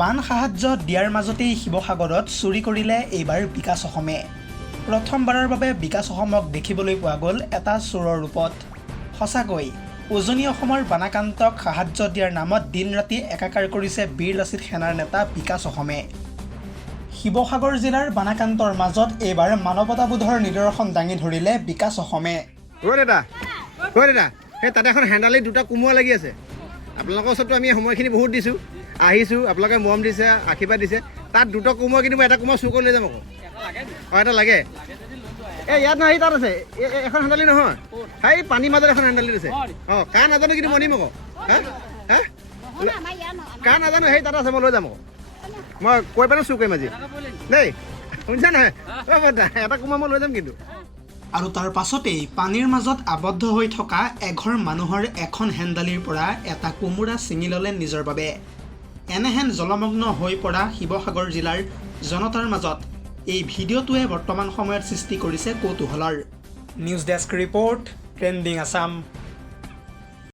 বান সাহায্য দিয়াৰ মাজতেই শিৱসাগৰত চুৰি কৰিলে এইবাৰ বিকাশ অসমে। প্ৰথমবাৰৰ বাবে বিকাশ অসমক দেখিবলৈ পোৱা গ'ল এটা চোৰৰ ৰূপত। সঁচাকৈ উজনি অসমৰ বানাক্ৰান্তক সাহায্য দিয়াৰ নামত দিন ৰাতি একাকাৰ কৰিছে বীৰ লাচিত সেনাৰ নেতা বিকাশ অসমে। শিৱসাগৰ জিলাৰ বানাক্ৰান্তৰ মাজত এইবাৰ মানৱতাবোধৰ নিদৰ্শন দাঙি ধৰিলে বিকাশ অসমে। তাতে এখন হেণ্ডালি দুটা কোমোৰা লাগি আছে। আপোনালোকৰ ওচৰতো আমি সময়খিনি বহুত দিছোঁ, আহিছোঁ, আপোনালোকে মৰম দিছে, আশীৰ্বাদ দিছে। তাত দুটা কোমোৰা কিন্তু মই এটা কোমোৰা চুৰ কৰি লৈ যাম আকৌ। এটা লাগে। ইয়াত নহয়, তাত আছে। এখন হেণ্ডালি নহয়, সেই পানীৰ মাজত এখন হেণ্ডালি আছে। কাৰ নাজানো কিন্তু মই নিম আকৌ। কাৰ নাজানো, সেই তাত আছে, মই লৈ যাম আকৌ। মই কৈ পেলাই চুৰ কৰিম আজি দেই, শুনিছা নহয়? এটা কোমোৰা মই লৈ যাম কিন্তু। আৰু তাৰ পাছতেই পানীৰ মাজত আবদ্ধ হৈ থকা এঘৰ মানুহৰ এখন হেণ্ডালিৰ পৰা এটা কোমোৰা ছিঙি ল'লে নিজৰ বাবে। এনেহেন জলমগ্ন হৈ পৰা শিৱসাগৰ জিলাৰ জনতাৰ মাজত এই ভিডিঅ'টোৱে বৰ্তমান সময়ত সৃষ্টি কৰিছে কৌতূহলৰ। News desk report, trending Assam.